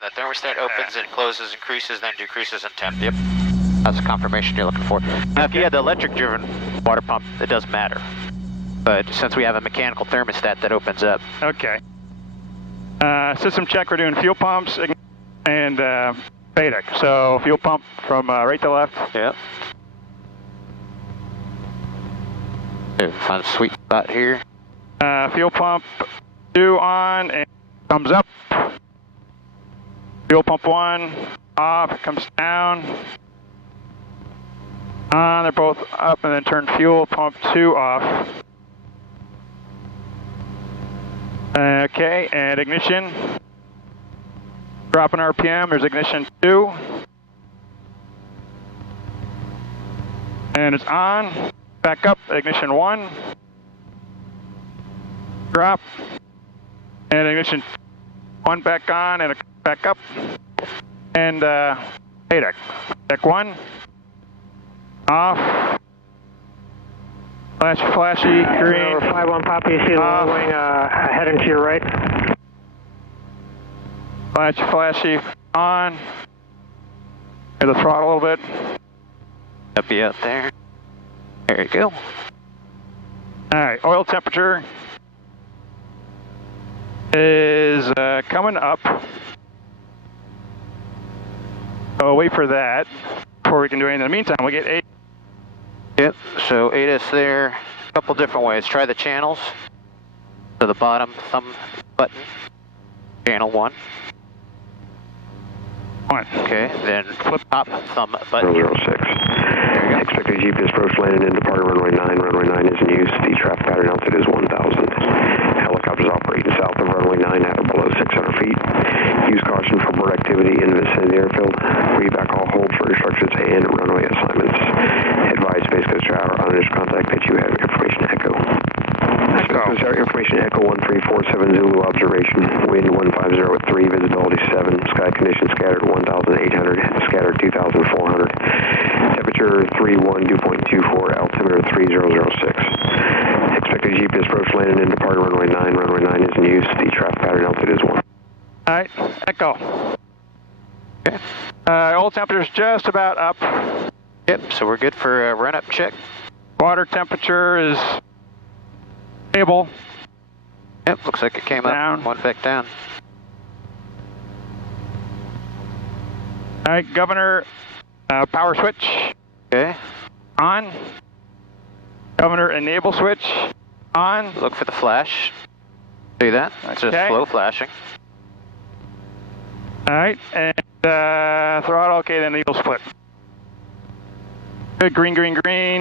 The thermostat opens and closes, increases, then decreases in temp. Yep. That's the confirmation you're looking for. Now, if you had the electric-driven water pump, it doesn't matter. But since we have a mechanical thermostat that opens up. Okay. System check, we're doing fuel pumps and beta. So fuel pump from right to left. Yep. Find a sweet spot here. Fuel pump 2 on and thumbs up. Fuel pump 1 off, it comes down. On, they're both up, and then turn fuel pump 2 off. Okay, and ignition. Dropping RPM, there's ignition 2. And it's on. Back up, ignition 1. Drop. And ignition 1 back on, and back up. And ADEC. Deck 1. Off. Flashy, green. 51 Papa, you see the long wing heading to your right. Flashy, on. Hear the throttle a little bit. Up you out there. There you go. Alright, oil temperature is coming up. So wait for that before we can do anything. In the meantime, we get 8. Yep, so ADAS there, a couple different ways. Try the channels. So the bottom thumb button, channel 1. Okay, then flip top thumb button. 006. Expected GPS approach landing in departure runway 9. Runway 9 is in use. The traffic pattern altitude is 1,000. Helicopters operating south of runway 9 at or below 600 feet. Use caution for bird activity in the vicinity of the airfield. Reback all hold for instructions and runway assignments. Advise Space Coast Tower on initial contact that you have information Echo. Space Coast Tower information Echo 1347 Zulu observation. Wind 150 at 3, visibility 7. Sky conditions scattered 1,800, scattered 2,400. Temperature 31, dew point 24, altimeter 3006. Expected GPS approach landing in departure runway 9. Runway 9 is in use. The traffic pattern altitude is 1. Alright, Echo. Okay. Oil temperature's just about up. Yep, so we're good for a run-up check. Water temperature is stable. Yep, looks like it came down. Up, went back down. Alright, governor, power switch. Okay. On. Governor enable switch. On. Look for the flash. See that? It's just slow flashing. Alright, and throttle, okay, then needle split. Good, green, green, green.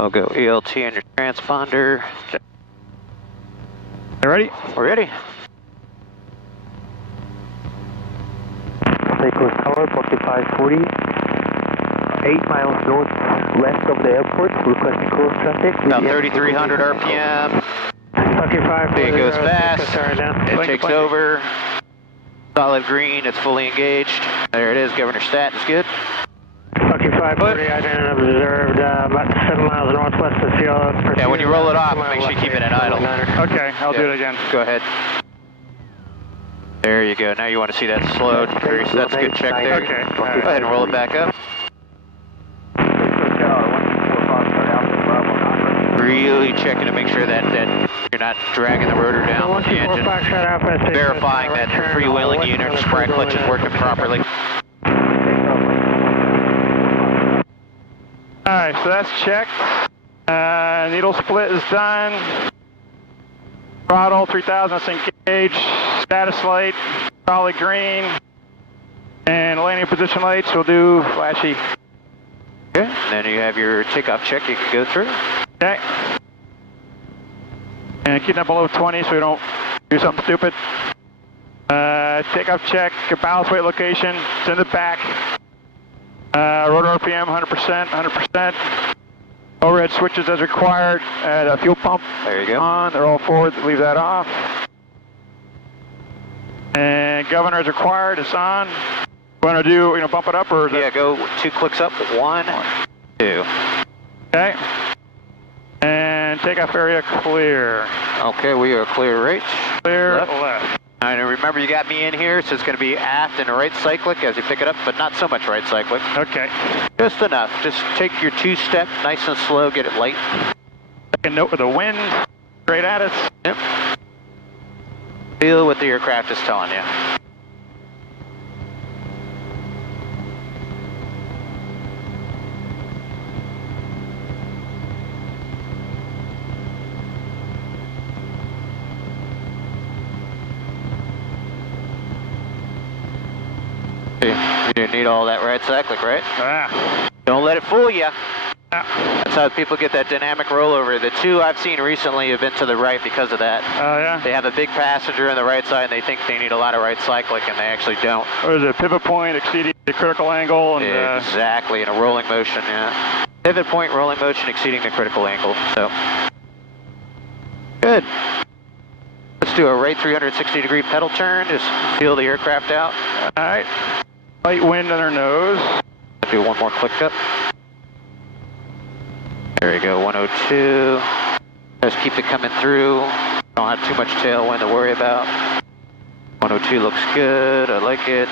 I'll go ELT on your transponder. Okay. You ready? We're ready. Takeoff Tower, 4540. 8 miles northwest of the airport, requesting close traffic. About 3,300 RPM. It goes fast. It takes over. Solid green, it's fully engaged. There it is, Governor Stat is good. 540, I didn't observed about 7 miles northwest of field. Yeah, when you roll it off, make sure you keep it at idle. Okay, I'll do it again. Go ahead. There you go. Now you want to see that slowed. That's a good check there. Okay. Go ahead and roll it back up. Really checking to make sure that you're not dragging the rotor down with the engine. Verifying that the freewheeling unit sprite clutch is working properly. Alright, so that's checked. Needle split is done. Throttle 3000, that's engaged. Status light, solid green. And landing position lights, we'll do flashy. Okay, then you have your takeoff check you can go through. Okay. And keep that below 20 so we don't do something stupid. Takeoff check, ballast weight location, it's in the back. Rotary Rpm 100%, 100%. Overhead switches as required. Fuel pump there you go. On, they're all forward, leave that off. And governor is required, it's on. Want to do, bump it up or? Yeah, go 2 clicks up, 1, 2. Okay. And takeoff area clear. Okay, we are clear right. Clear left. And remember, you got me in here, so it's going to be aft and right cyclic as you pick it up, but not so much right cyclic. Okay. Just enough. Just take your two-step nice and slow, get it light. Take a note of the wind straight at us. Yep. Feel what the aircraft is telling you. You need all that right cyclic, right? Ah. Don't let it fool you. Ah. That's how people get that dynamic rollover. The two I've seen recently have been to the right because of that. Oh, yeah? They have a big passenger on the right side and they think they need a lot of right cyclic and they actually don't. What is it, pivot point exceeding the critical angle? And, exactly, in a rolling motion, yeah. Pivot point, rolling motion exceeding the critical angle, so. Good. Let's do a right 360 degree pedal turn, just feel the aircraft out. All right. Light wind on our nose. Do one more click up. There you go, 102. Just keep it coming through. Don't have too much tailwind to worry about. 102 looks good, I like it.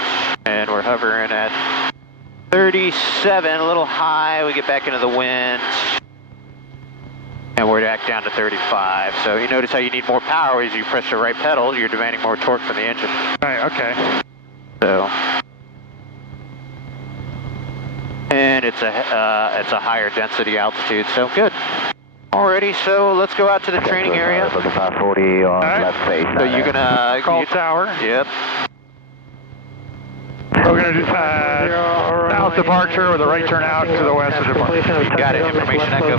And we're hovering at 37, a little high. We get back into the wind. And we're back down to 35. So you notice how you need more power as you press the right pedal. You're demanding more torque from the engine. Right, okay. So. And it's a higher density altitude, so good. Alrighty, so let's go out to the training area. 540 on left face. So you're gonna call tower. Yep. We're gonna do south departure with a right turn out to the west of departure. You got it. Information echo.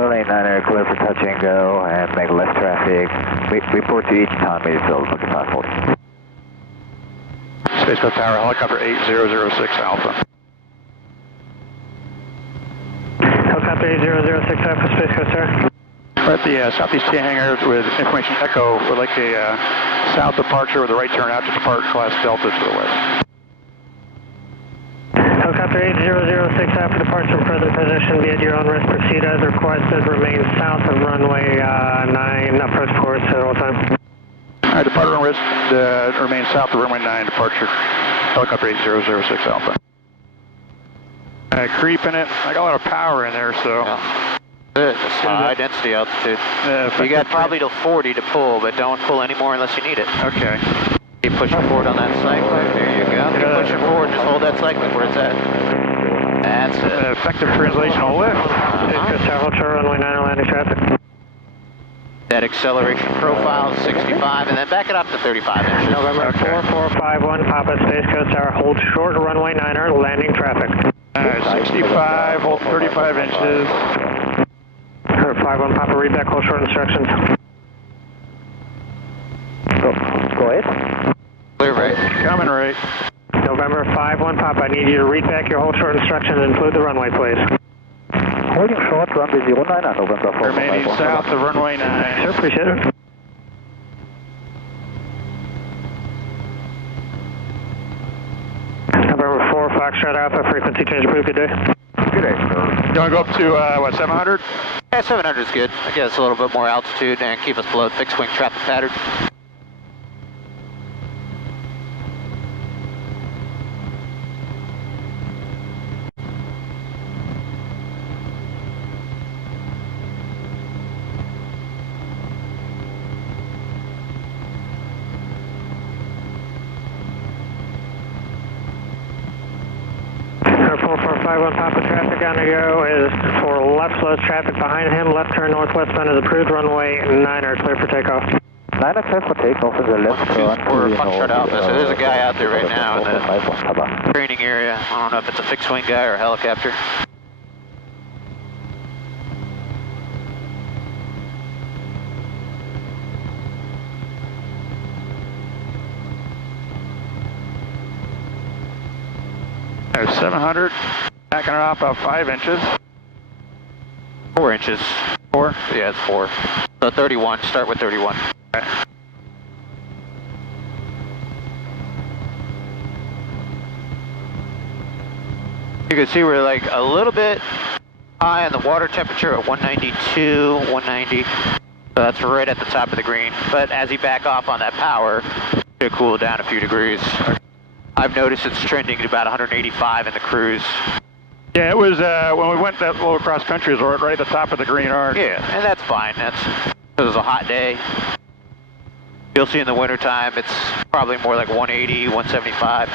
Runway 9 clear for touch and go and make left traffic. Report to each time is looking 540. Space Coast Tower, helicopter 8006 Alpha. Helicopter 8006 Alpha, Space Coast Tower. We're at the southeast hangar with information echo. We'd like a south departure with a right turn out to depart class Delta to the west. Helicopter 8006 Alpha departs from present position. Be at your own risk. Proceed as requested. Remain south of runway 9. Approach course at all times. All right, departure on risk, remain south of runway 9, departure, helicopter 8006 Alpha. Creeping it. I got a lot of power in there, so. Yeah. Good. It's high density altitude. You got probably till 40 to pull, but don't pull any more unless you need it. Okay. Keep pushing forward on that cyclic. There you go. Keep pushing forward. Just hold that cyclic where it's at. That's it. Effective translational lift. Travel to runway 9 landing traffic. That acceleration profile is 65, and then back it up to 35 inches. November 4451, Papa Space Coast Tower, hold short runway 9er, landing traffic. All right, 65, hold 35 inches. 51, Papa, read back, hold short instructions. Go ahead. Clear right. Coming right. November 51, Papa, I need you to read back your hold short instructions and include the runway, please. Holding short, runway 09 on November 4. Remaining south of runway 9. Sure, appreciate it. November 4, Foxtrot Alpha, frequency change approved, good day. Good day, sir. You want to go up to, what, 700? Yeah, 700 is good. I guess a little bit more altitude and keep us below fixed wing traffic pattern. Papa, traffic on the go is for left slows traffic behind him. Left turn northwestbound is approved. Runway 9er clear for takeoff. 9er clear for takeoff is the left turn. Or Foxtrot Alpha. So there's a guy out there right now in the training area. I don't know if it's a fixed wing guy or a helicopter. There's 700. Backing it off about 5 inches. 4 inches. 4? Yeah, it's 4. So 31. Start with 31. Okay. You can see we're like a little bit high on the water temperature at 192, 190. So that's right at the top of the green. But as he back off on that power, it'll cool down a few degrees. I've noticed it's trending to about 185 in the cruise. Yeah, it was when we went that low cross country, it was right at the top of the green arc. Yeah, and that's fine. That's because it's a hot day. You'll see in the wintertime, it's probably more like 180, 175.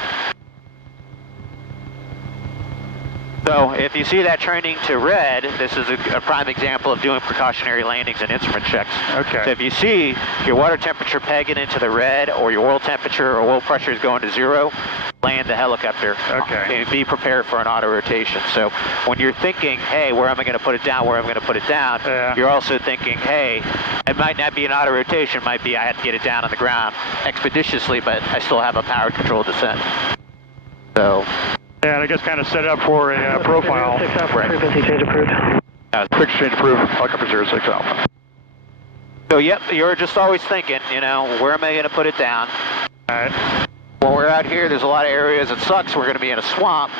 So if you see that trending to red, this is a prime example of doing precautionary landings and instrument checks. Okay. So if you see your water temperature pegging into the red, or your oil temperature or oil pressure is going to zero, land the helicopter. Okay. And be prepared for an auto rotation. So when you're thinking, hey, where am I going to put it down, where am I going to put it down, you're also thinking, hey, it might not be an auto rotation, it might be I have to get it down on the ground expeditiously, but I still have a power control descent. So. Yeah, and I guess kind of set it up for a profile. Frequency change approved. Frequency change approved, helicopter 06 Alpha. So yep, you're just always thinking, you know, where am I going to put it down? All right. When we're out here, there's a lot of areas that sucks. We're going to be in a swamp,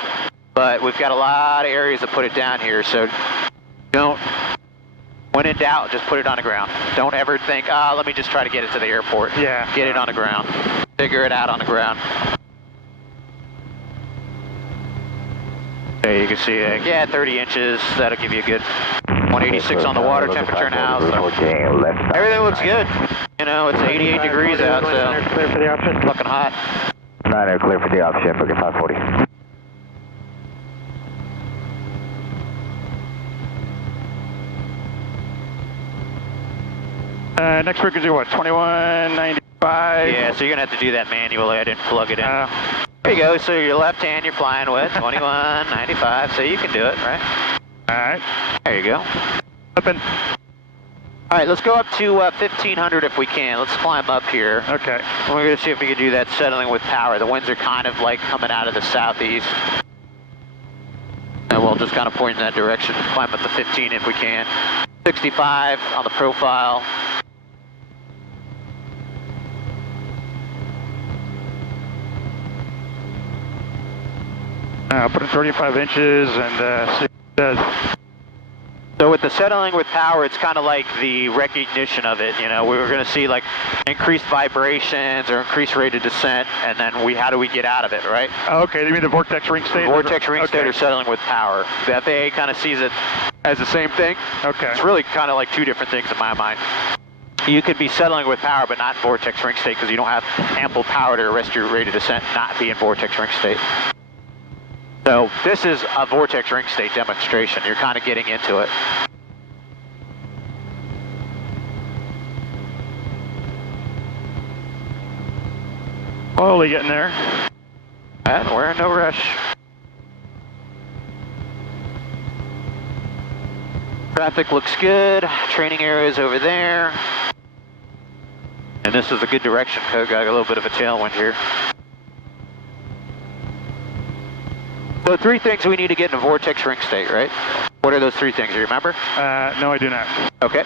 but we've got a lot of areas that put it down here. So don't, when in doubt, just put it on the ground. Don't ever think, let me just try to get it to the airport. Yeah. Get it on the ground. Figure it out on the ground. There you can see, yeah, 30 inches. That'll give you a good 186 on the water temperature now. So everything looks good. You know, it's 88 degrees out, so Clear for the option. fucking hot. 9 clear for the option, booking 540. Next frequency, what, 2195? Yeah, so you're going to have to do that manually. I didn't plug it in. There you go. So your left hand you're flying with, 2195, so you can do it, right? All right. There you go. Up in. All right, let's go up to 1500 if we can. Let's climb up here. Okay. And we're going to see if we can do that settling with power. The winds are kind of like coming out of the southeast. And we'll just kind of point in that direction. Climb up to 15 if we can. 65 on the profile. I'll put in 35 inches and see what it does. So with the settling with power, it's kind of like the recognition of it. You know, we were going to see like increased vibrations or increased rate of descent, and then how do we get out of it, right? Okay, you mean the vortex ring state? Vortex ring state or settling with power. The FAA kind of sees it as the same thing. Okay. It's really kind of like two different things in my mind. You could be settling with power, but not in vortex ring state because you don't have ample power to arrest your rate of descent, not be in vortex ring state. So this is a vortex ring state demonstration. You're kind of getting into it. Slowly getting there. And we're in no rush. Traffic looks good. Training areas over there. And this is a good direction. Got a little bit of a tailwind here. So 3 things we need to get in a vortex ring state, right? What are those 3 things? Do you remember? No, I do not. Okay.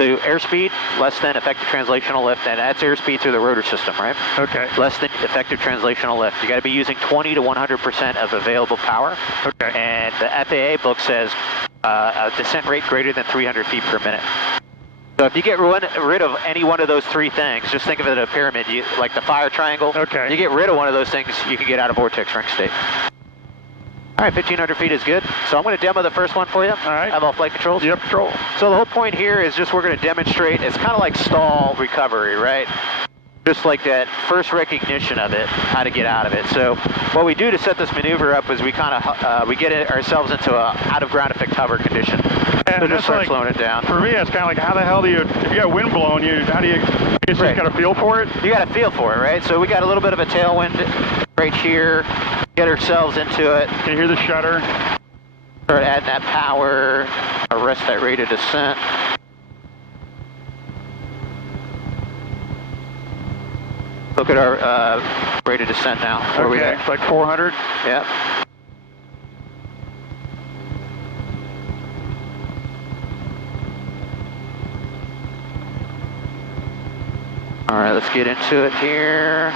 So airspeed, less than effective translational lift, and that's airspeed through the rotor system, right? Okay. Less than effective translational lift. You got to be using 20 to 100% of available power. Okay. And the FAA book says a descent rate greater than 300 feet per minute. So if you get rid of any one of those 3 things, just think of it as a pyramid, like the fire triangle. Okay. You get rid of one of those things, you can get out of vortex ring state. All right, 1,500 feet is good. So I'm going to demo the first one for you. All right. Have all flight controls? Yep, control. So the whole point here is just we're going to demonstrate, it's kind of like stall recovery, right? Just like that first recognition of it, how to get out of it. So what we do to set this maneuver up is we kind of, we get ourselves into a out of ground effect hover condition. And So just start slowing it down. For me, it's kind of like, how the hell do you, if you got wind blowing, how do you just Right. got a feel for it? You got a feel for it, right? So we got a little bit of a tailwind right here. Get ourselves into it. Can you hear the shutter? Start adding that power. Arrest that rate of descent. Look at our rate of descent now. Where we Okay, at? it's like 400. Yep. All right, let's get into it here.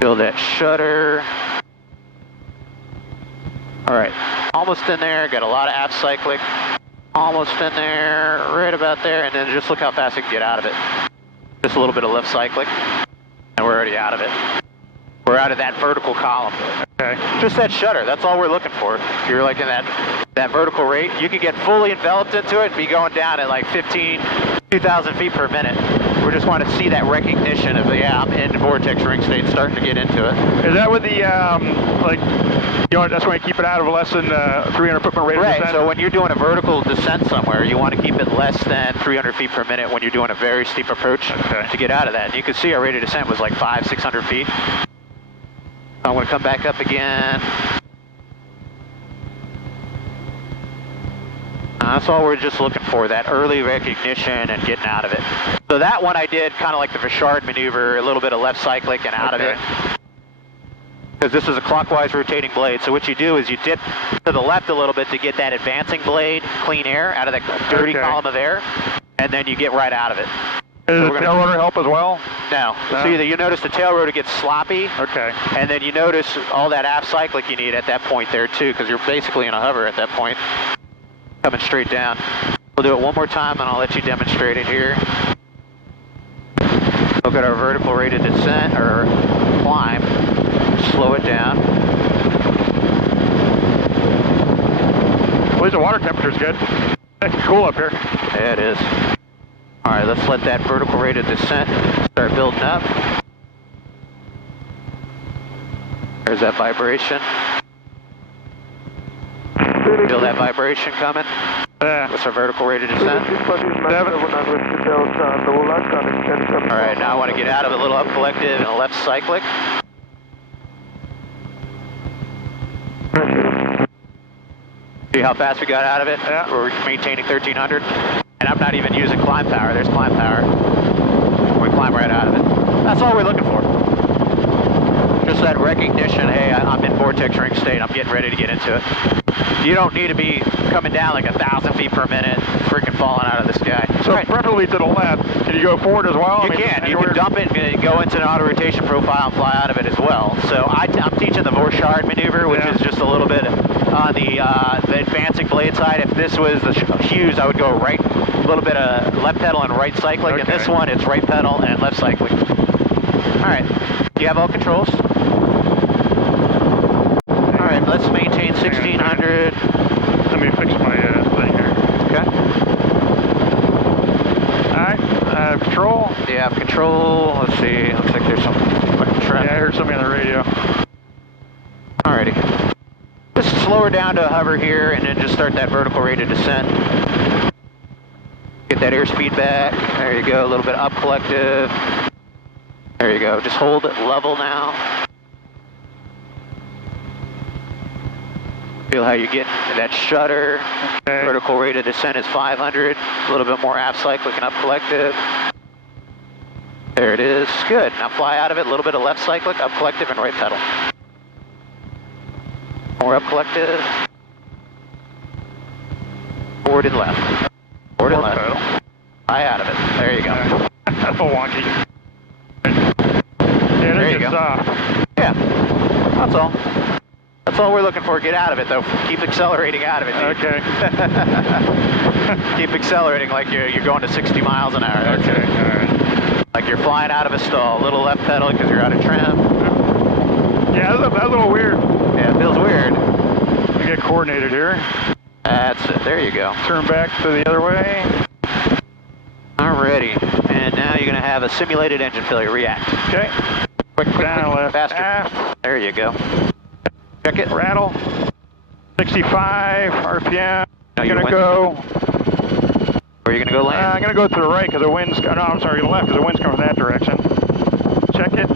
Feel that shutter. All right, almost in there, got a lot of aft cyclic. Almost in there, right about there, and then just look how fast we can get out of it. Just a little bit of left cyclic, and we're already out of it. We're out of that vertical column. Okay. Just that shutter, that's all we're looking for. If you're like in that vertical rate, you could get fully enveloped into it and be going down at like 2,000 feet per minute. We just want to see that recognition of, yeah, I'm in vortex ring state, starting to get into it. Is that with the, that's why you keep it out of less than 300 foot per rate of Right, descent? so when you're doing a vertical descent somewhere, you want to keep it less than 300 feet per minute when you're doing a very steep approach to get out of that. And you can see our rate of descent was like 500-600 feet. I'm going to come back up again. That's all we're just looking for, that early recognition and getting out of it. So that one I did kind of like the Vachard maneuver, a little bit of left cyclic and out of it. Because this is a clockwise rotating blade. So what you do is you dip to the left a little bit to get that advancing blade, clean air, out of that dirty column of air, and then you get right out of it. Does the tail rotor help as well? No. So you notice the tail rotor gets sloppy. Okay. And then you notice all that aft cyclic you need at that point there too, because you're basically in a hover at that point, coming straight down. We'll do it one more time and I'll let you demonstrate it here. Look at our vertical rate of descent, or climb. Slow it down. At least the water temperature's good. It's cool up here. Yeah, it is. All right, let's let that vertical rate of descent start building up. There's that vibration. Feel that vibration coming? Yeah. What's our vertical rate of descent? 7. All right, now I want to get out of it, a little up collective and a left cyclic. See how fast we got out of it? Yeah. We're maintaining 1,300. And I'm not even using climb power. There's climb power. We climb right out of it. That's all we're looking for. Just that recognition, hey, I'm in vortex ring state. I'm getting ready to get into it. You don't need to be coming down like 1,000 feet per minute, freaking falling out of the sky. So preferably to the left. Can you go forward as well? You can. You can dump it and go into an auto rotation profile and fly out of it as well. So I'm teaching the Vachard maneuver, which is just a little bit on the advancing blade side. If this was the Hughes, I would go right, a little bit of left pedal and right cyclic. And this one, it's right pedal and left cyclic. All right. Do you have all controls? All right. Let's maintain 1,600. Let me fix my thing here. Okay. All right. Control. You have control. Let's see. Looks like there's some fucking traffic. Yeah, I heard something on the radio. Alrighty. Just slow her down to a hover here and then just start that vertical rate of descent. Get that airspeed back. There you go. A little bit up collective. There you go. Just hold it level now. Feel how you get that shutter. Okay. Vertical rate of descent is 500. A little bit more aft cyclic and up collective. There it is. Good. Now fly out of it. A little bit of left cyclic, up collective, and right pedal. More up collective. Forward and left. Forward and left. Fly out of it. There you go. That's a wonky. Yeah, There you go. Soft. Yeah. That's all. That's all we're looking for. Get out of it, though. Keep accelerating out of it, dude. Okay. Keep accelerating like you're going to 60 miles an hour. That's Okay, it. all right. Like you're flying out of a stall. A little left pedal because you're out of trim. Yeah, that's a little weird. Yeah, it feels weird. We get coordinated here. That's it. There you go. Turn back to the other way. Alrighty. And now you're going to have a simulated engine failure. React. Okay. Quick, Down, left, faster. aft. There you go. Check it. Rattle. 65 RPM. No, I'm going to go. Where are you going to go land? I'm going to go to the right because the wind's. No, I'm sorry, to the left because the wind's coming from that direction. Check it.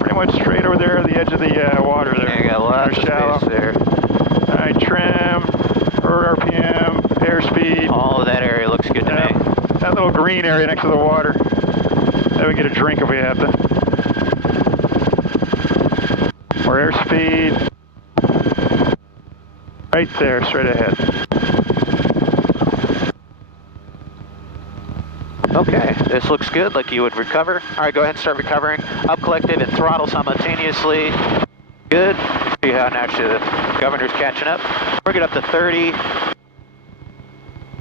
Pretty much straight over there, the edge of the water there. Yeah, you got a lot of shallow. space there. All right, trim, RPM, airspeed. All of that area looks good to me. That little green area next to the water. Then we get a drink if we have to. More airspeed. Right there, straight ahead. Oh, Okay, this looks good, like you would recover. All right, go ahead and start recovering. Up collected and throttle simultaneously. Good. See how naturally the governor's catching up. Bring it up to 30.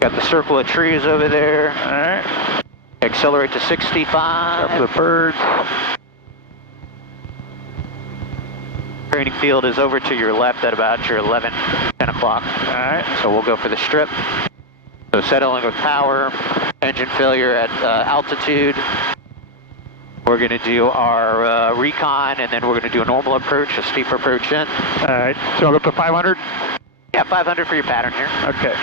Got the circle of trees over there. All right. Accelerate to 65. Up the birds. Training field is over to your left at about your 11, 10 o'clock. All right. So we'll go for the strip. So settling with power, engine failure at altitude. We're going to do our recon, and then we're going to do a normal approach, a steep approach in. All right. So I'll go up to 500? Yeah, 500 for your pattern here. Okay.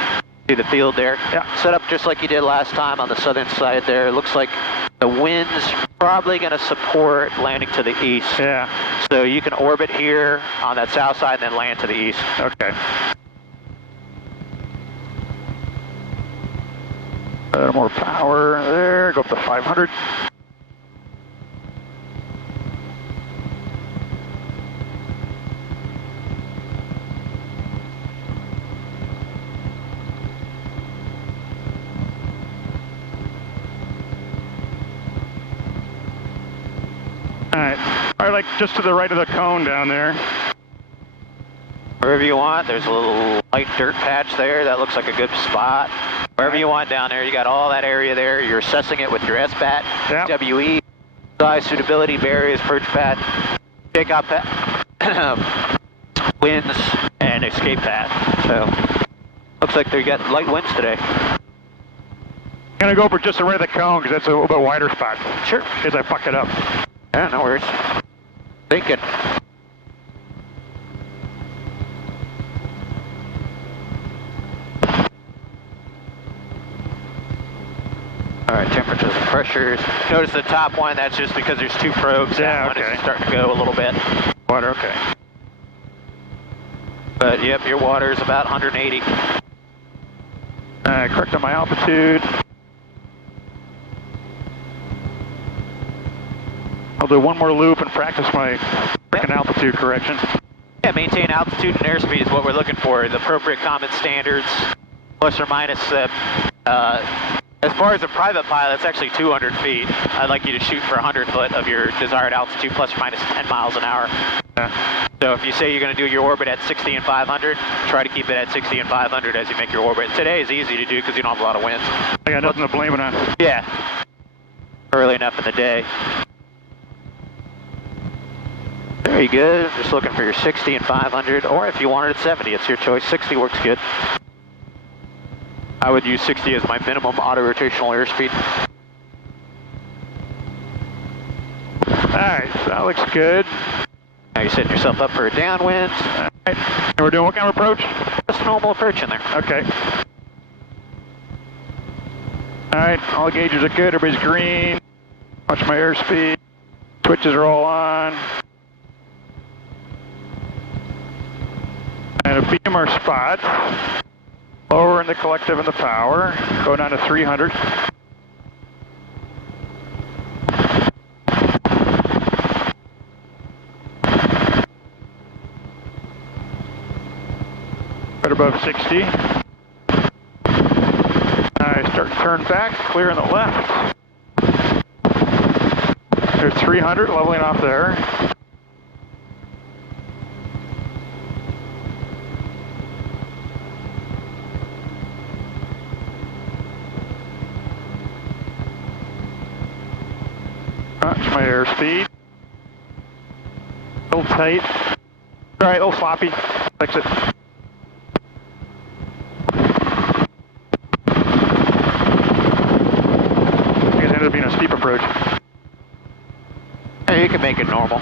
See the field there? Yeah. Set up just like you did last time on the southern side there. It looks like the wind's probably going to support landing to the east. Yeah. So you can orbit here on that south side and then land to the east. Okay. A little more power there. Go up to 500. All right, like just to the right of the cone down there. Wherever you want, there's a little light dirt patch there. That looks like a good spot. Wherever you want down there, you got all that area there. You're assessing it with your SBAT, Yep. WE, size, suitability, barriers, approach path, takeoff path, winds, and escape path. So, looks like they got light winds today. I'm gonna go for just the right of the cone because that's a little bit wider spot. Sure. Because I fuck it up. Yeah, no worries. Thinking. All right, temperatures and pressures. Notice the top one, that's just because there's two probes. Yeah, that one okay. is starting to go a little bit. Water, okay. But yep, your water is about 180. Correct on my altitude. I'll do one more loop and practice my frickin' altitude correction. Yeah, maintain altitude and airspeed is what we're looking for. The appropriate common standards, plus or minus. As far as a private pilot, it's actually 200 feet. I'd like you to shoot for 100 foot of your desired altitude, plus or minus 10 miles an hour. Yeah. So if you say you're going to do your orbit at 60 and 500, try to keep it at 60 and 500 as you make your orbit. Today is easy to do because you don't have a lot of winds. I got nothing to blame it on. Yeah. Early enough in the day. Very good. Just looking for your 60 and 500, or if you want it at 70, it's your choice. 60 works good. I would use 60 as my minimum auto-rotational airspeed. Alright, so that looks good. Now you're setting yourself up for a downwind. Alright, and we're doing what kind of approach? Just a normal approach in there. Okay. Alright, all gauges are good, everybody's green. Watch my airspeed. Switches are all on. And a beam our spot. Lower in the collective and the power. Go down to 300. Right above 60. I start to turn back, clear on the left. There's 300, leveling off there. Watch my airspeed. A little tight. All right, a little sloppy. Fix it. I guess it ended up being a steep approach. Yeah, you can make it normal.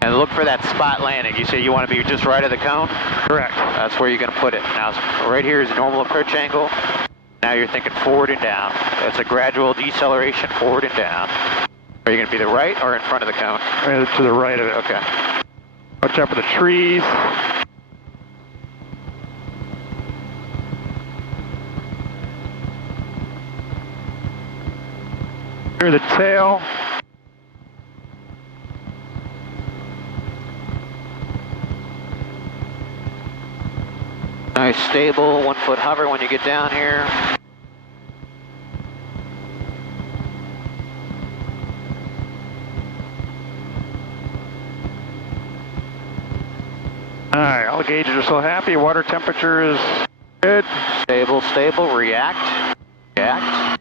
And look for that spot landing. You say you want to be just right of the cone? Correct. That's where you're going to put it. Now, right here is a normal approach angle. Now you're thinking forward and down. That's a gradual deceleration forward and down. Are you going to be the right or in front of the cone? To the right of it. Okay. Watch out for the trees. Here's the tail. Nice stable 1 foot hover when you get down here. still happy. Water temperature is good. Stable, stable, react. React.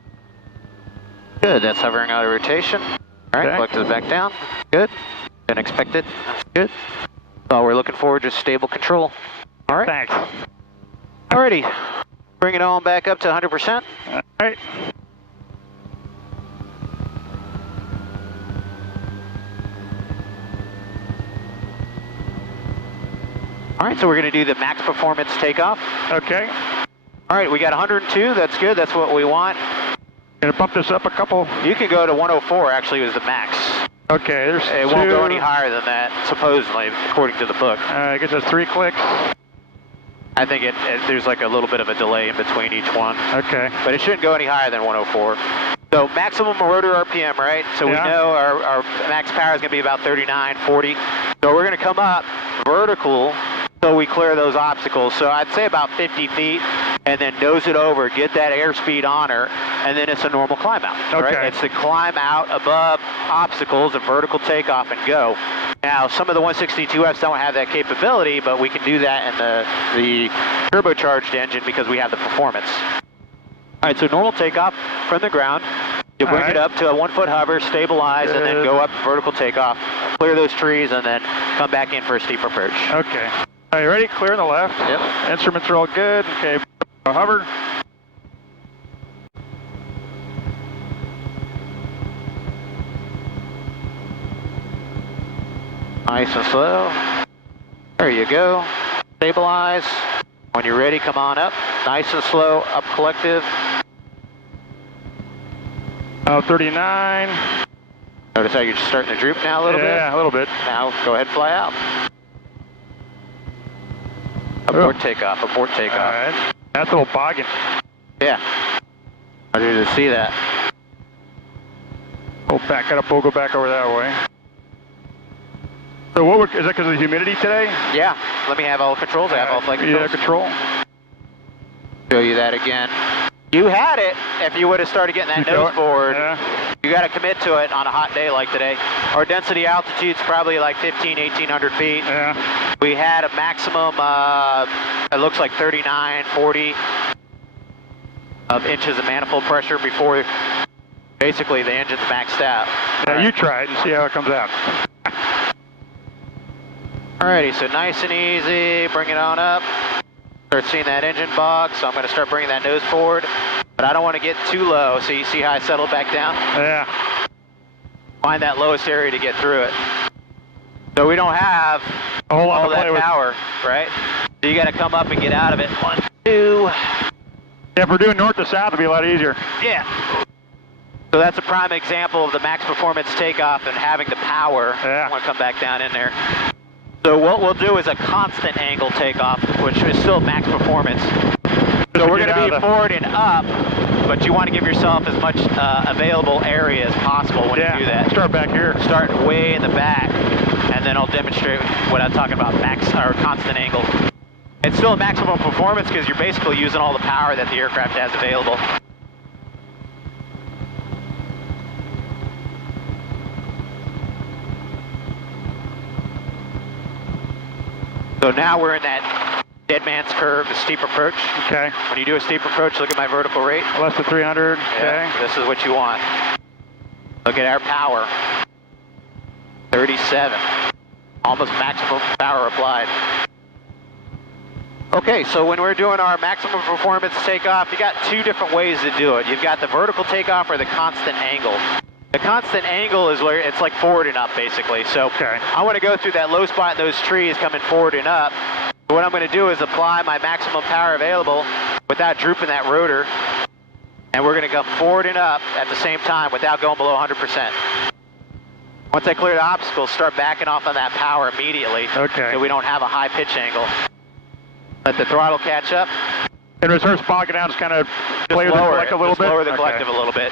Good, that's hovering out of rotation. All right, Okay. collected back down. Good. Didn't expect it. That's good. All we're looking for, just stable control. All right. Thanks. Alrighty. Bring it on back up to 100%. All right. All right, so we're going to do the max performance takeoff. Okay. All right, we got 102. That's good. That's what we want. Gonna bump this up a couple. You can go to 104, actually, was the max. Okay, there's It two. won't go any higher than that, supposedly, according to the book. I guess there's 3 clicks. I think there's like a little bit of a delay in between each one, Okay. but it shouldn't go any higher than 104. So maximum Rotary RPM, right? So Yeah. we know our max power is going to be about 39, 40. So we're going to come up vertical so we clear those obstacles. So I'd say about 50 feet, and then nose it over, get that airspeed on her, and then it's a normal climb out. Okay. Right? It's the climb out above obstacles, a vertical takeoff and go. Now, some of the 162Fs don't have that capability, but we can do that in the turbocharged engine because we have the performance. All right, so normal takeoff from the ground. You bring it up to a 1-foot hover, stabilize, and then go up vertical takeoff, clear those trees, and then come back in for a steep approach. Okay. Are you ready? Clear on the left. Yep. Instruments are all good. Okay. Hover. Nice and slow. There you go. Stabilize. When you're ready, come on up. Nice and slow, up collective. 39. Notice how you're starting to droop now a little bit? Yeah, a little bit. Now, go ahead and fly out. Abort takeoff, abort All takeoff. right. That's a little bogging. Yeah. I need to see that. We'll back it up. We'll go back over that way. So is that because of the humidity today? Yeah. Let me have all controls. I have all flight controls. Yeah, control. Show you that again. You had it if you would have started getting that nose forward. Yeah. You got to commit to it on a hot day like today. Our density altitude's probably like 1,800 feet. Yeah. We had a maximum, it looks like 39, 40 of inches of manifold pressure before basically the engine's maxed out. Yeah, you try it and see how it comes out. Alrighty, so nice and easy, bring it on up. Start seeing that engine bog, so I'm going to start bringing that nose forward. But I don't want to get too low, so you see how I settle back down? Yeah. Find that lowest area to get through it. So we don't have A whole lot all to play that with. power, right? So you got to come up and get out of it. 1, 2. Yeah, if we're doing north to south, it'll be a lot easier. Yeah. So that's a prime example of the max performance takeoff and having the power. Yeah. I want to come back down in there. So what we'll do is a constant angle takeoff, which is still max performance. So we're going to be forward and up, but you want to give yourself as much available area as possible when you do that. Start back here. Start way in the back, and then I'll demonstrate what I'm talking about, max or constant angle. It's still a maximum performance because you're basically using all the power that the aircraft has available. So now we're in that dead man's curve, the steep approach. Okay. When you do a steep approach, look at my vertical rate. Less than 300. Okay. Yeah, this is what you want. Look at our power. 37. Almost maximum power applied. Okay, so when we're doing our maximum performance takeoff, you got 2 different ways to do it. You've got the vertical takeoff or the constant angle. The constant angle is where it's like forward and up, basically. So I want to go through that low spot in those trees coming forward and up. So what I'm going to do is apply my maximum power available without drooping that rotor. And we're going to come forward and up at the same time without going below 100%. Once I clear the obstacles, start backing off on that power immediately. Okay. So we don't have a high pitch angle. Let the throttle catch up. And as it starts bogging out, just kind of play with the lower collective a little bit? Lower the collective a little bit.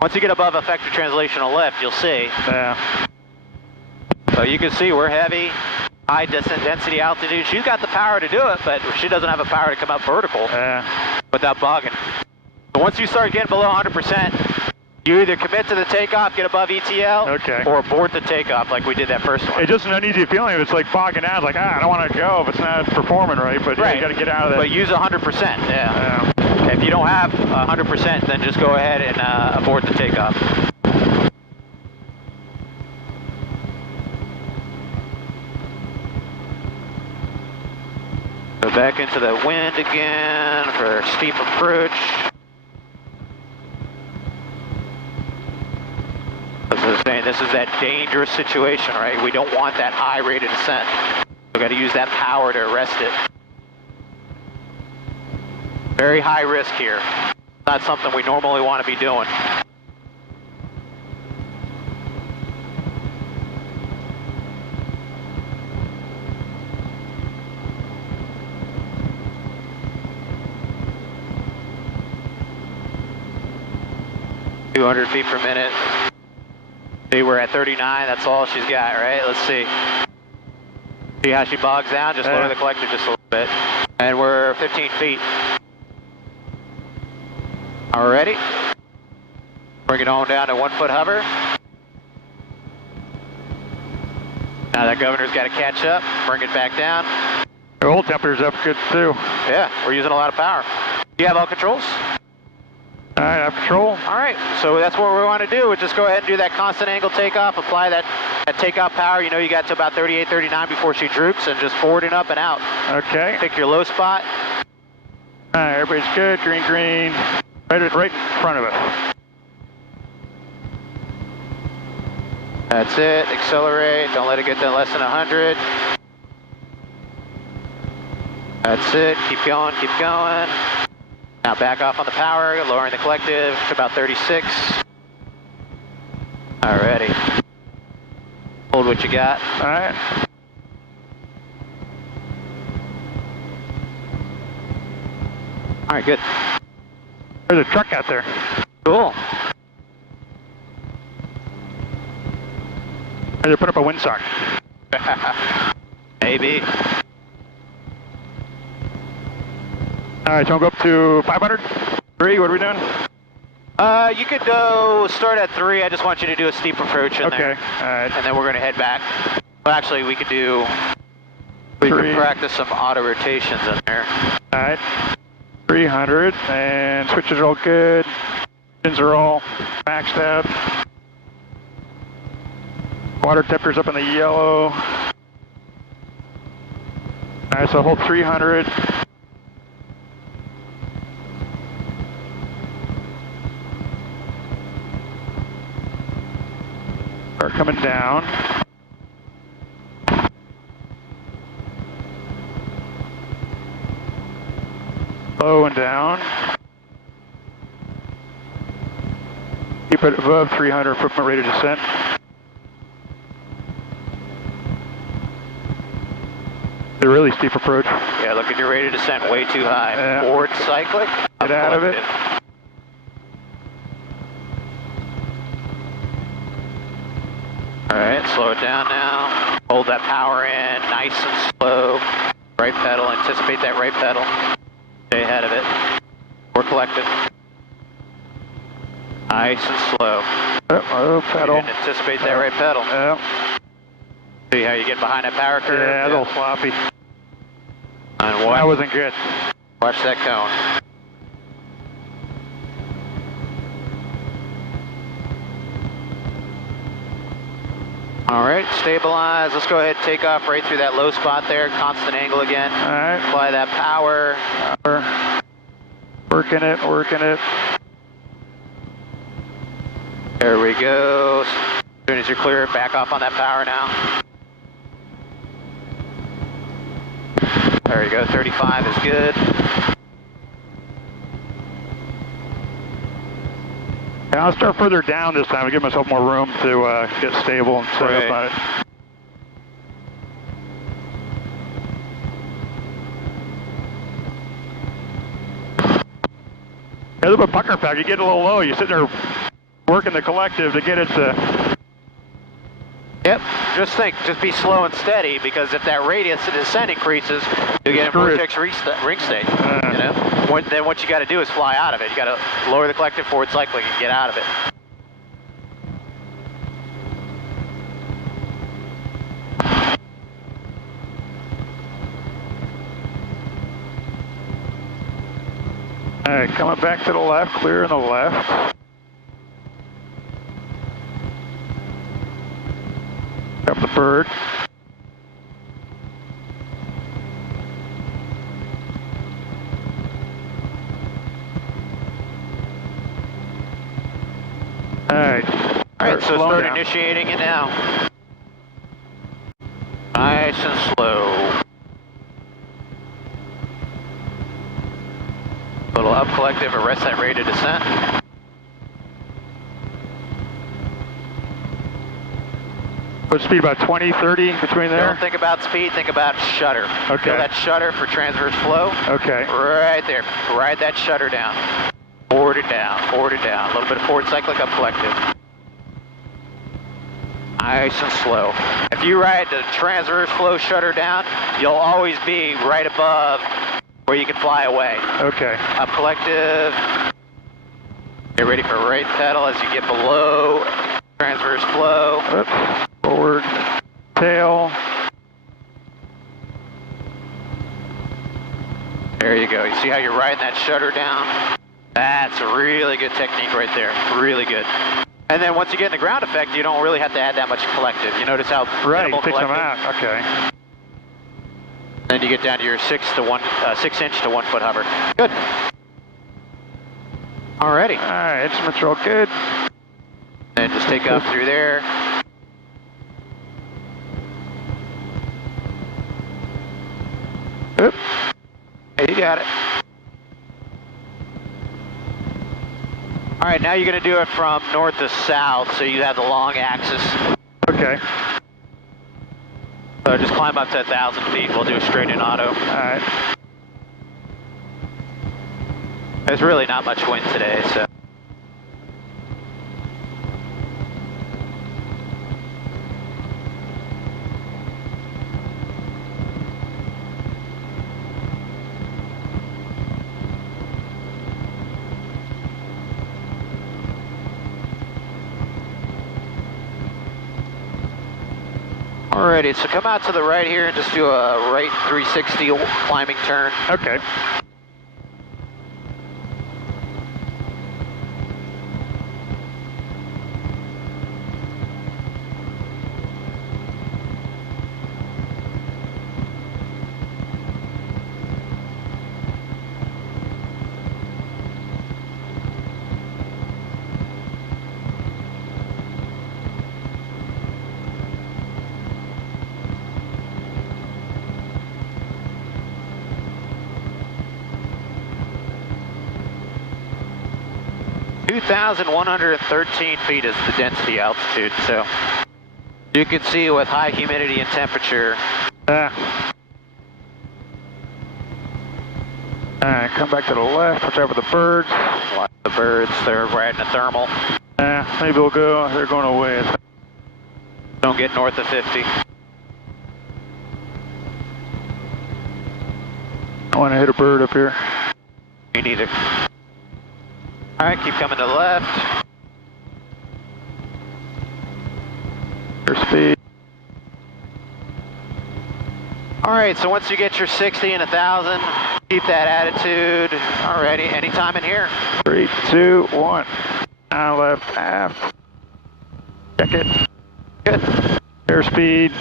Once you get above effective translational lift, you'll see. Yeah. So you can see we're heavy, high density altitude. She's got the power to do it, but she doesn't have the power to come up vertical without bogging. So once you start getting below 100%, You either commit to the takeoff, get above ETL, Okay. or abort the takeoff like we did that first one. It's just an uneasy feeling. It's like bogging down. It's like, I don't want to go if it's not performing right, but yeah, you got to get out of that. But use 100%, yeah. If you don't have 100%, then just go ahead and abort the takeoff. Go back into the wind again for a steep approach. This is that dangerous situation, right? We don't want that high rate of descent. We've got to use that power to arrest it. Very high risk here. Not something we normally want to be doing. ...200 feet per minute. See, we're at 39, that's all she's got, right? Let's see. See how she bogs down? Just lower the collector just a little bit. And we're 15 feet. Alrighty. Bring it on down to 1 foot hover. Now that governor's got to catch up, bring it back down. The oil temperature's up good too. Yeah, we're using a lot of power. Do you have all controls? All right, I have control. All right, so that's what we want to do. We'll just go ahead and do that constant angle takeoff, apply that takeoff power. You know you got to about 38, 39 before she droops, and just forwarding up and out. Okay. Pick your low spot. All right, everybody's good. Green, green. Right in front of us. That's it. Accelerate. Don't let it get to less than 100. That's it. Keep going, keep going. Now back off on the power, lowering the collective to about 36. Alrighty. Hold what you got. All right. Alright, good. There's a truck out there. Cool. They put up a windsock. Maybe. All right, so I'll go up to 500? 3, what are we doing? You could go start at 3. I just want you to do a steep approach in there. Okay, all right. And then we're going to head back. Well, actually, we could do... We could practice some auto rotations in there. All right. 300, and switches are all good. Engines are all maxed out. Water temperature's up in the yellow. All right, so hold 300. Start coming down. Low and down. Keep it above 300 foot rate of descent. A really steep approach. Yeah, look at your rate of descent, way too high. Yeah. Forward cyclic. Get out of it. Alright, slow it down now. Hold that power in, nice and slow. Right pedal, anticipate that right pedal. Stay ahead of it. We're collected. Nice and slow. Oh, pedal. You didn't anticipate that right pedal. Yeah. See how you get behind that power curve? Yeah, a little sloppy. And watch, That wasn't good. watch that cone. All right, stabilize. Let's go ahead and take off right through that low spot there. Constant angle again. All right. Apply that power. Working it, working it. There we go. As soon as you're clear, back off on that power now. There you go, 35 is good. And I'll start further down this time to give myself more room to get stable and set up on it. A little bit pucker factor. You get a little low. You're sitting there working the collective to get it to... Yep, just think, just be slow and steady, because if that radius of descent increases, you get a vortex ring state. You know? Then what you got to do is fly out of it. You got to lower the collective, forward cycling, and get out of it. All right, coming back to the left, clear in the left. Up the bird. All right, so start initiating it now. Nice and slow. Little up collective, arrest that rate of descent. What speed, about 20, 30 between there? Don't think about speed, think about shutter. Okay. Feel that shutter for transverse flow? Okay. Right there. Ride that shutter down. Forward it down, forward it down. A little bit of forward cyclic up collective. Nice and slow. If you ride the transverse flow shutter down, you'll always be right above where you can fly away. Okay. Up collective. Get ready for right pedal as you get below transverse flow. Oops. Forward. Tail. There you go. You see how you're riding that shutter down? That's a really good technique right there. Really good. And then once you get in the ground effect, you don't really have to add that much collective. You notice how minimal Take them collective? out. Okay. Then you get down to your 6 inch to 1 foot hover. Good. Alrighty. All right, instruments are all good. And just take off through there. Oop. Hey, you got it. All right, now you're going to do it from north to south, so you have the long axis. Okay. So just climb up to 1,000 feet. We'll do a straight in auto. All right. There's really not much wind today, so. Alrighty, so come out to the right here and just do a right 360 climbing turn. Okay. (2,113 feet is the density altitude, so you can see with high humidity and temperature. All right, come back to the left, watch out for the birds. Watch the birds, they're riding a thermal. Maybe they'll go, they're going away. Don't get north of 50. I want to hit a bird up here. Me neither. All right, keep coming to the left. Your speed. All right, so once you get your 60 and 1,000, keep that attitude. Alrighty, anytime in here. 3, 2, 1. On left, aft. Check it. Good. Airspeed.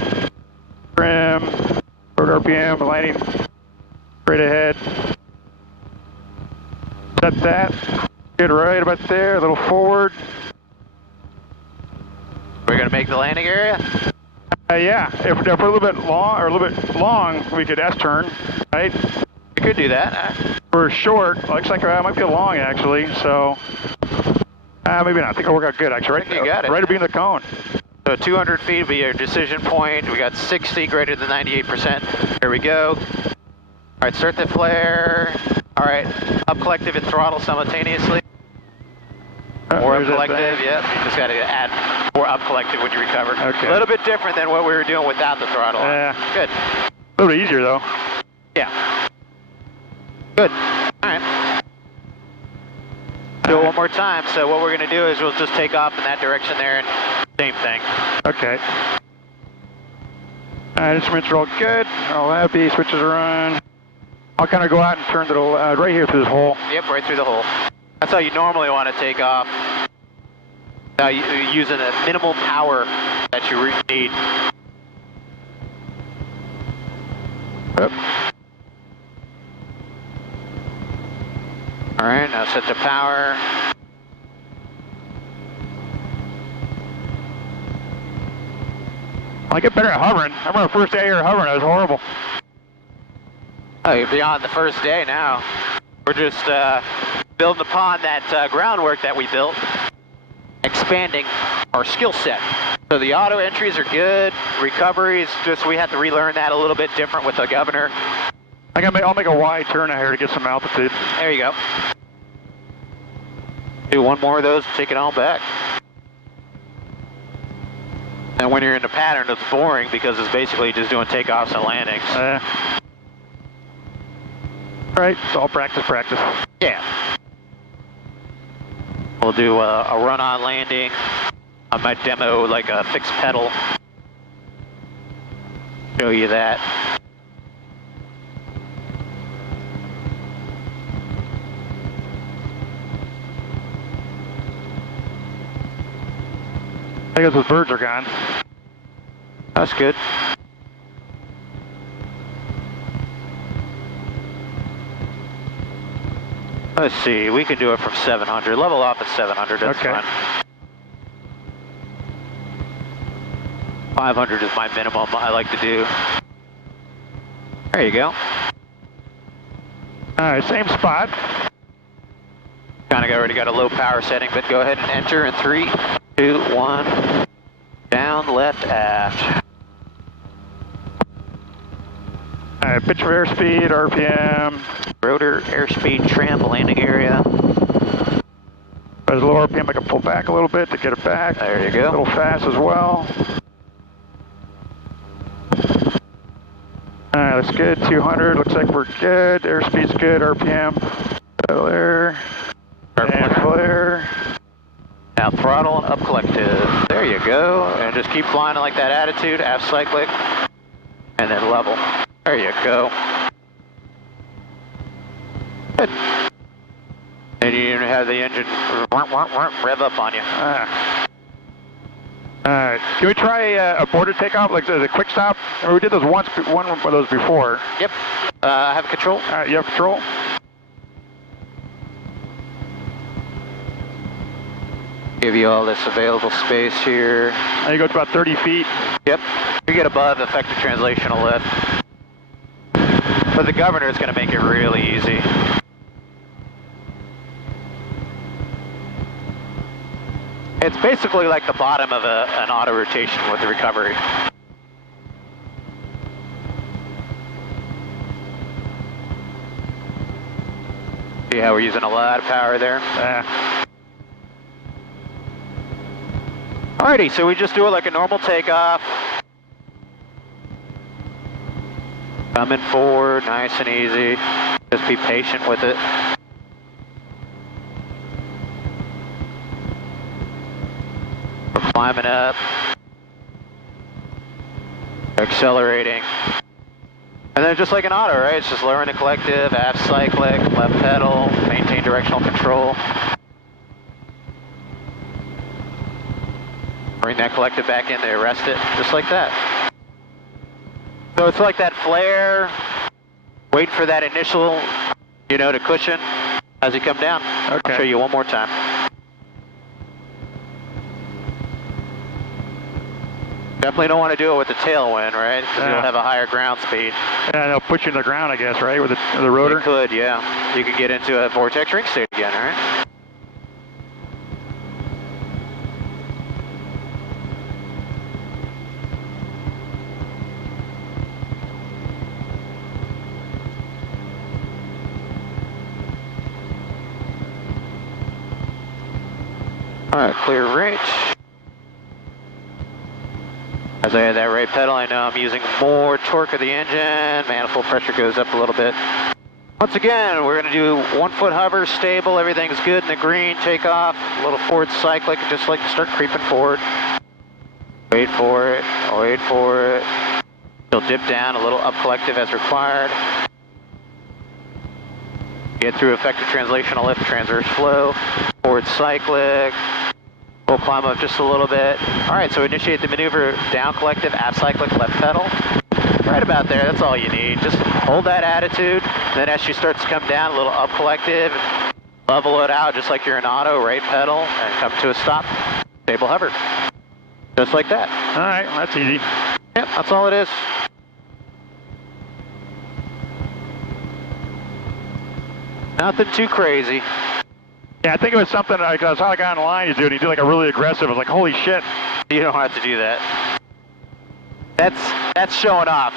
Trim. Rotary Rpm. Landing straight ahead. Set that. Get right about there. A little forward. We're gonna make the landing area? Yeah. If we're a little bit long, we could S-turn, right? We could do that. We're short. Looks like I might be long, actually, so... maybe not. I think it'll work out good, actually. I think you got it. Right to be in the cone. So 200 feet will be your decision point. We got 60 greater than 98%. Here we go. All right, start the flare. All right, up collective and throttle simultaneously. More up collective, yep. You just got to add more up collective when you recover. Okay. A little bit different than what we were doing without the throttle on. Yeah. Good. A little bit easier, though. Yeah. Good. All right. Do it one more time. So what we're going to do is we'll just take off in that direction there and same thing. Okay. All right, instruments are all good. All happy. Switches are on. I'll kind of go out and turn to the, right here through this hole. Yep, right through the hole. That's how you normally want to take off. Now you're using a minimal power that you need. Yep. All right, now set the power. I get better at hovering. I remember the first day here hovering, it was horrible. Oh, you're beyond the first day now. We're just building upon that groundwork that we built, expanding our skill set. So the auto entries are good, recoveries, just we have to relearn that a little bit different with the governor. I'll make a wide turn out here to get some altitude. There you go. Do one more of those, take it on back. And when you're in the pattern, it's boring because it's basically just doing takeoffs and landings. Right, it's all practice. Yeah. We'll do a run-on landing. I might demo like a fixed pedal. Show you that. I guess those birds are gone. That's good. Let's see, we can do it from 700. Level off at 700, that's okay. Fine. 500 is my minimum I like to do. There you go. Alright, same spot. Kind of already got a low power setting, but go ahead and enter in 3, 2, 1. Down, left, aft. Alright, pitch for airspeed, RPM. Rotor, airspeed, trim, landing area. There's a low RPM, I can pull back a little bit to get it back. There you go. A little fast as well. Alright, that's good. 200, looks like we're good. Airspeed's good, RPM. Settle there. And clear. Now throttle and up collective. There you go. And just keep flying like that attitude, aft cyclic, and then level. There you go. Good. And you have the engine rev up on you. Alright, can we try a border takeoff, like a quick stop? Or we did those one of those before. Yep. I have control. Alright, you have control? Give you all this available space here. Now you go to about 30 feet. Yep. You get above effective translational lift. But the governor is going to make it really easy. It's basically like the bottom of an auto rotation with the recovery. See how we're using a lot of power there? Alrighty, so we just do it like a normal takeoff. Coming forward, nice and easy. Just be patient with it. We're climbing up. Accelerating. And then just like an auto, right? It's just lowering the collective, aft cyclic, left pedal, maintain directional control. Bring that collective back in there, rest it, just like that. So it's like that flare, wait for that initial, to cushion as you come down. Okay. I'll show you one more time. Definitely don't want to do it with the tailwind, right? Because you'll have a higher ground speed. Yeah, they'll put you in the ground, I guess, right? With the rotor? You could, yeah. You could get into a vortex ring state again, all right? Alright, clear right. As I add that right pedal, I know I'm using more torque of the engine. Manifold pressure goes up a little bit. Once again, we're going to do 1 foot hover, stable, everything's good in the green, take off, a little forward cyclic, just like to start creeping forward. Wait for it, wait for it. You'll dip down, a little up collective as required. Get through effective translational lift, transverse flow, forward cyclic. We'll climb up just a little bit. All right, so initiate the maneuver, down collective, aft cyclic, left pedal. Right about there, that's all you need. Just hold that attitude. Then as she starts to come down, a little up collective, level it out just like you're in auto, right pedal, and come to a stop. Stable hover. Just like that. All right, that's easy. Yep, that's all it is. Nothing too crazy. Yeah, I think it was something like I saw a guy online he's doing. He did like a really aggressive. I was like, holy shit. You don't have to do that. That's showing off.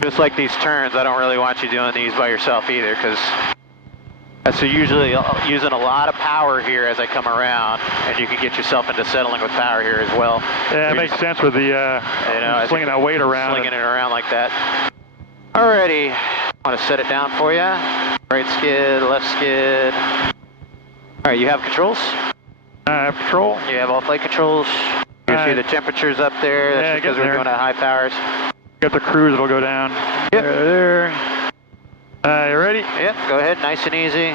Just like these turns, I don't really want you doing these by yourself either, because that's usually using a lot of power here as I come around, and you can get yourself into settling with power here as well. Yeah, it makes sense with the slinging that weight around. Slinging it around like that. Alrighty, I want to set it down for you. Right skid, left skid. Alright, you have controls? I have control. You have all flight controls. You see the temperatures up there. That's because we're going at high powers. Got the cruise, it'll go down. Yep. There. You ready? Yep, go ahead, nice and easy.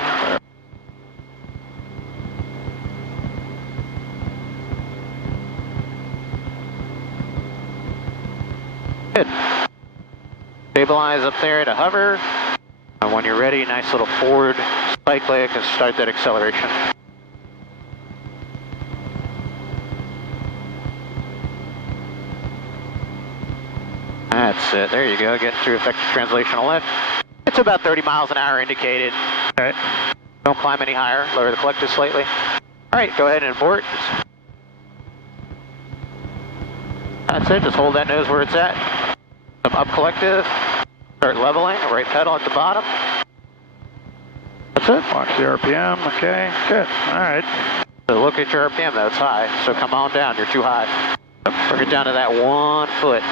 Good. Stabilize up there to hover. And when you're ready, nice little forward cyclic and start that acceleration. That's it, there you go, getting through effective translational lift. It's about 30 miles an hour indicated. Okay. Don't climb any higher, lower the collective slightly. All right, go ahead and abort. That's it, just hold that nose where it's at. Come up collective, start leveling, right pedal at the bottom. That's it. Watch the RPM, okay, good, all right. So look at your RPM though, it's high, so come on down, you're too high. Bring it down to that 1 foot.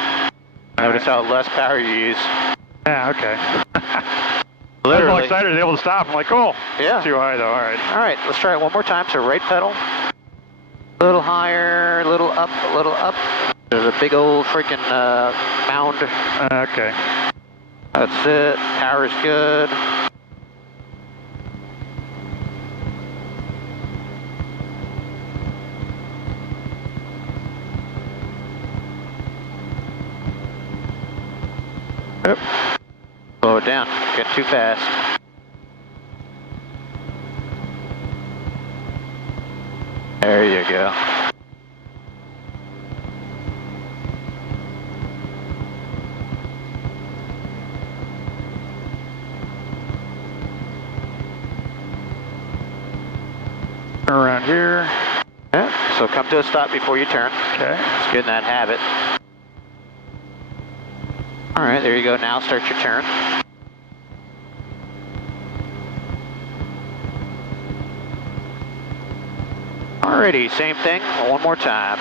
Notice how less power you use. Yeah, okay. Literally. I'm all excited to be able to stop. I'm like, cool. Yeah. Too high though, all right. All right, let's try it one more time. So right pedal, a little higher, a little up, a little up. There's a big old freaking mound. Okay. That's it, power's good. Yep. Slow it down, get too fast. There you go. Around here. Yeah, so come to a stop before you turn. Okay. Just get in that habit. All right, there you go. Now start your turn. Alrighty, same thing, one more time.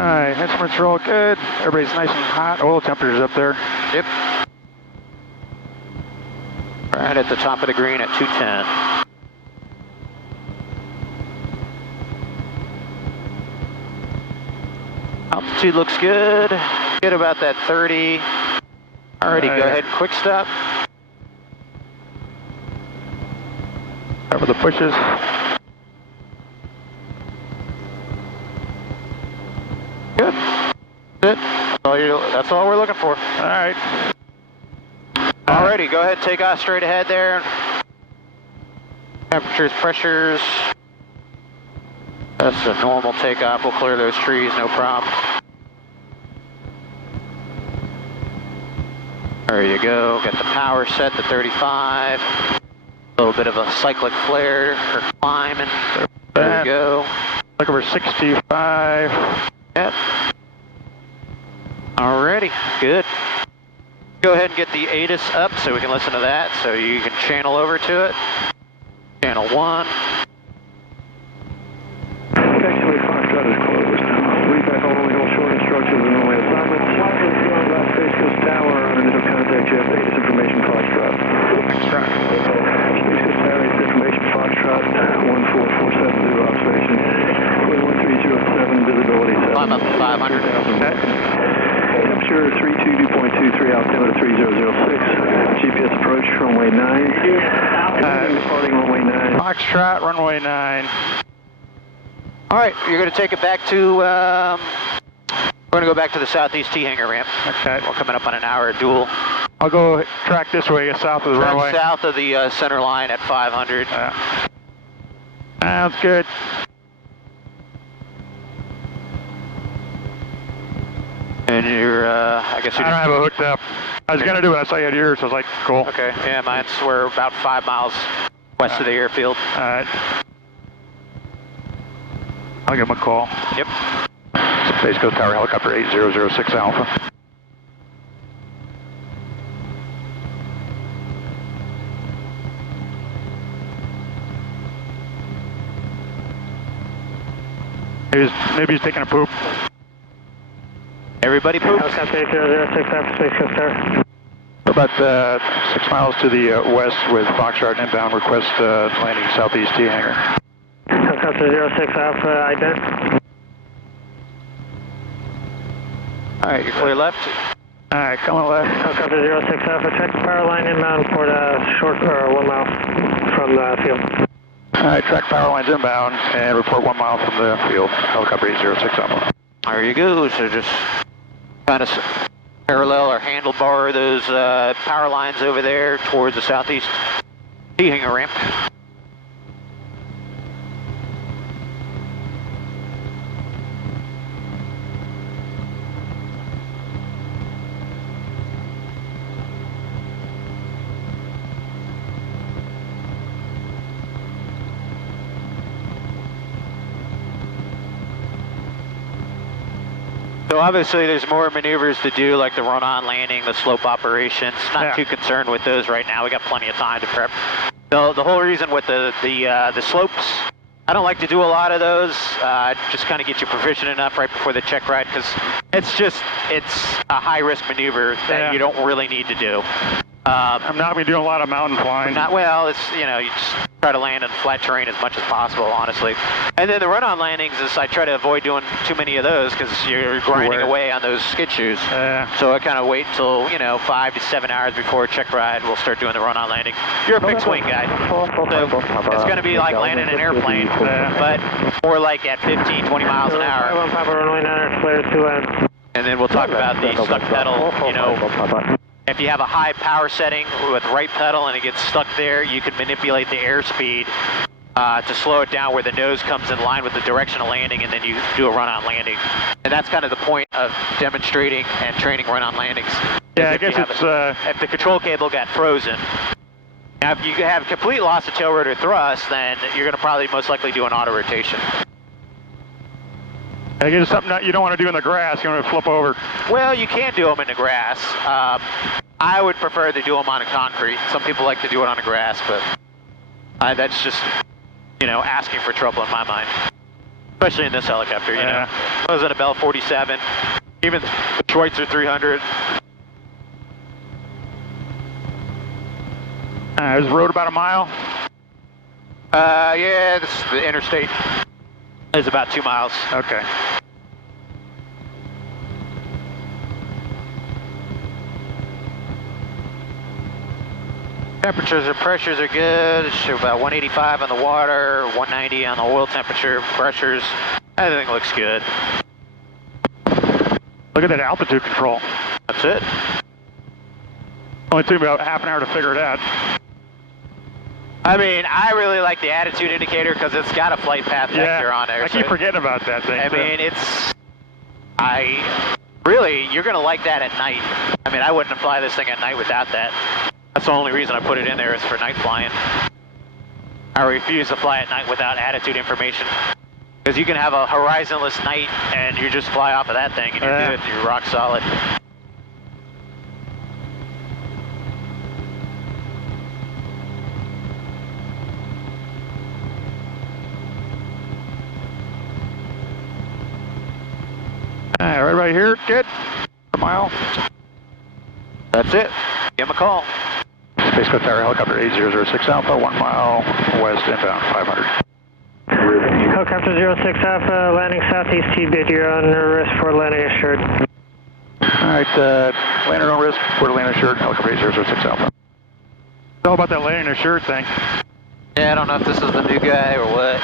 All right, instruments are all good. Everybody's nice and hot. Oil temperature's up there. Yep. Right at the top of the green at 210. Altitude looks good. Get about that 30. Alrighty, go ahead, quick stop. Cover the pushes. Good. That's it. That's all we're looking for. All right. Alrighty, go ahead, take off straight ahead there. Temperatures, pressures. That's a normal takeoff. We'll clear those trees, no problem. There you go. Got the power set to 35. A little bit of a cyclic flare for climbing. There we go. Like over 65. Yep. Alrighty, good. Go ahead and get the ATIS up so we can listen to that, so you can channel over to it. Channel 1. Taxiway Foxtrot is closed. Repack all only hold short instructions and only assignments. Space Coast Tower on initial contact. You have ATIS information Foxtrot. Foxtrot. Foxtrot, runway 9. All right, you're going to take it back to, we're going to go back to the southeast T-hanger ramp. Okay. We're coming up on an hour dual. I'll go track this way, south of the runway. South of the center line at 500. Sounds good. And you're, I guess you're... I don't have it hooked up. I was going to do it. I saw you had yours, so I was like, cool. Okay, yeah, mine's, we're about 5 miles west of the airfield. All right. I'll give him a call. Yep. Space Coast Tower Helicopter 8006 Alpha. Maybe he's taking a poop. Everybody poop? Helicopter 8006 Alpha, Space Coast Tower. We're about 6 miles to the west with Foxtrot inbound. Request landing southeast T-hanger. Helicopter 06 Alpha, ident. All right, you're clear left. All right, coming left. Helicopter 06 Alpha, check the power line inbound for the short, 1 mile from the field. All right, track power lines inbound and report 1 mile from the field. Helicopter 806 Alpha. There you go. So just kind of parallel or handlebar those power lines over there towards the southeast T-hanger ramp. So obviously there's more maneuvers to do, like the run-on landing, the slope operations. Not too concerned with those right now. We got plenty of time to prep. The whole reason with the slopes, I don't like to do a lot of those. Just kind of get you proficient enough right before the check ride, because it's a high-risk maneuver that you don't really need to do. I'm not going to be doing a lot of mountain flying. Well, it's, you just try to land in flat terrain as much as possible, honestly. And then the run-on landings is I try to avoid doing too many of those because you're grinding away on those skid shoes. So I kind of wait until, 5 to 7 hours before a check ride, we'll start doing the run-on landing. You're a fixed wing guy, so it's going to be like landing an airplane, but more like at 15, 20 miles an hour. Runway 9 clear to end. And then we'll talk about the stuck pedal, If you have a high power setting with right pedal and it gets stuck there, you can manipulate the airspeed to slow it down where the nose comes in line with the direction of landing, and then you do a run-on landing. And that's kind of the point of demonstrating and training run-on landings. Yeah, I guess it's... If the control cable got frozen, now if you have complete loss of tail rotor thrust, then you're going to probably most likely do an auto rotation. I guess it's something that you don't want to do in the grass. You want to flip over. Well, you can do them in the grass. I would prefer to do them on a concrete. Some people like to do it on the grass, but that's just, asking for trouble in my mind. Especially in this helicopter, you know. I was in a Bell 47, even the Schweitzer 300. Is the road about a mile? Yeah, this is the interstate. It's about 2 miles. Okay. Temperatures or pressures are good. It's about 185 on the water, 190 on the oil temperature, pressures. Everything looks good. Look at that altitude control. That's it. Only took me about half an hour to figure it out. I mean, I really like the attitude indicator because it's got a flight path vector on there. I keep forgetting about that thing. I mean, you're going to like that at night. I mean, I wouldn't fly this thing at night without that. That's the only reason I put it in there is for night flying. I refuse to fly at night without attitude information. Because you can have a horizonless night and you just fly off of that thing and you're good, you're rock solid. Right here, good. A mile. That's it. Give him a call. Space Coast Tower Helicopter 8006 Alpha, 1 mile west inbound, 500. Helicopter 06 Alpha, landing southeast T-bid. You're on risk for landing assured. Alright, landing on risk for landing assured, Helicopter 8006 Alpha. It's all about that landing assured thing. Yeah, I don't know if this is the new guy or what.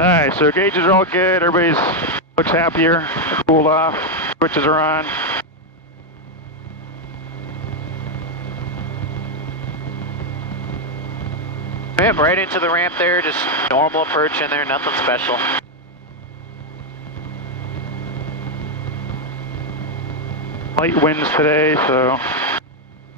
Alright, so gauges are all good. Everybody's looks happier. Cooled off. Switches are on. Yep, right into the ramp there, just normal approach in there, nothing special. Light winds today, so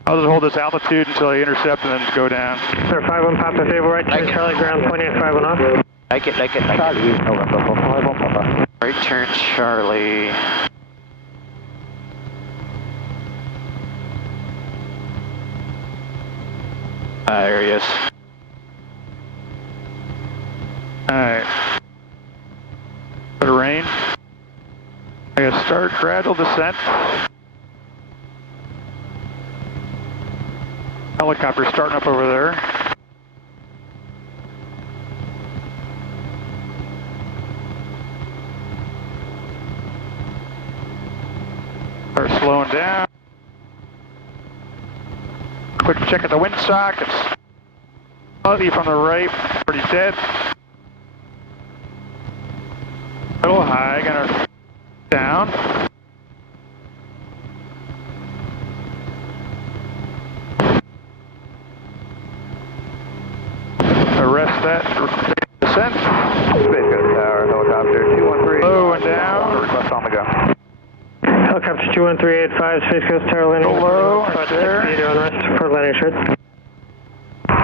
I'll just hold this altitude until I intercept and then go down. Sir, 5-1 Papa, favor right turn, Charlie, ground, pointing at 5-1 off. Like it. Charlie, November 451, Papa. Right turn, Charlie. There he is. Alright. Bit of rain. I gotta start gradual descent. Helicopter starting up over there. Start slowing down. Quick check at the windsock. It's slightly from the right, pretty dead. A little high, gonna down. Arrest that descent. Space Coast Tower, helicopter 213. Low and down. Request on the go. Helicopter 21385, Space Coast Tower landing. Low, right there. On rest for landing assured.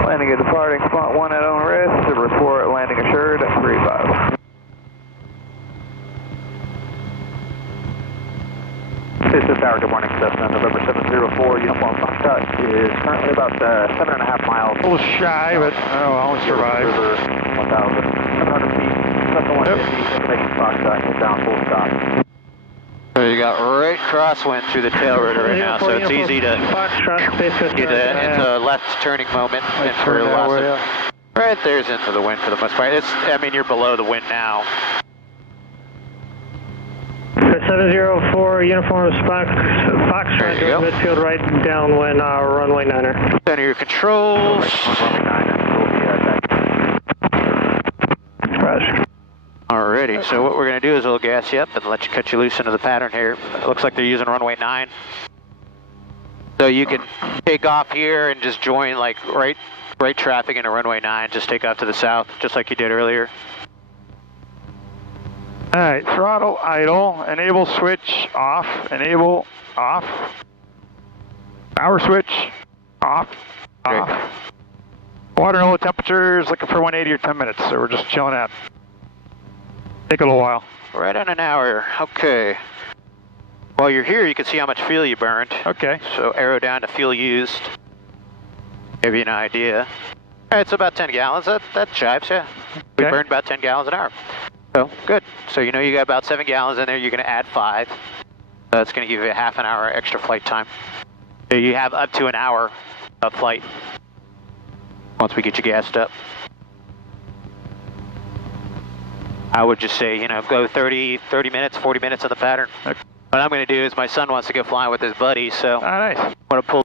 Landing at departing spot 1 at on rest. Report landing assured at 35. Space Coast Tower, good morning. Cessna November 704, Uniform Foxtrot is currently about 7.5 miles. A little shy, but I'll only survive. River 1,700 feet. Cessna 150, information Foxtrot, down full stop. So you got right crosswind through the tail rotor right now, so it's easy to get into a left turning moment and for lots of, right there's into the wind for the most part. I mean, you're below the wind now. 704 uniform Foxtrot, midfield right downwind, runway 9er. Center your controls. Alrighty, so what we're going to do is we'll gas you up and let you cut you loose into the pattern here. It looks like they're using runway 9. So you can take off here and just join like right traffic into runway 9, just take off to the south, just like you did earlier. Alright, throttle idle, enable switch off, enable off, power switch off, off. Great. Water and oil temperatures looking for 180 or 10 minutes, so we're just chilling out. Take a little while. Right on an hour, okay. While you're here, you can see how much fuel you burned. Okay. So arrow down to fuel used. Give you an idea. Alright, so about 10 gallons, that jives, yeah. We Okay. burned about 10 gallons an hour. So, good. So you know you got about 7 gallons in there, you're going to add 5. That's going to give you a half an hour extra flight time. So you have up to an hour of flight once we get you gassed up. I would just say, go 30 minutes, 40 minutes on the pattern. Okay. What I'm going to do is my son wants to go flying with his buddy, so Nice. I'm going to pull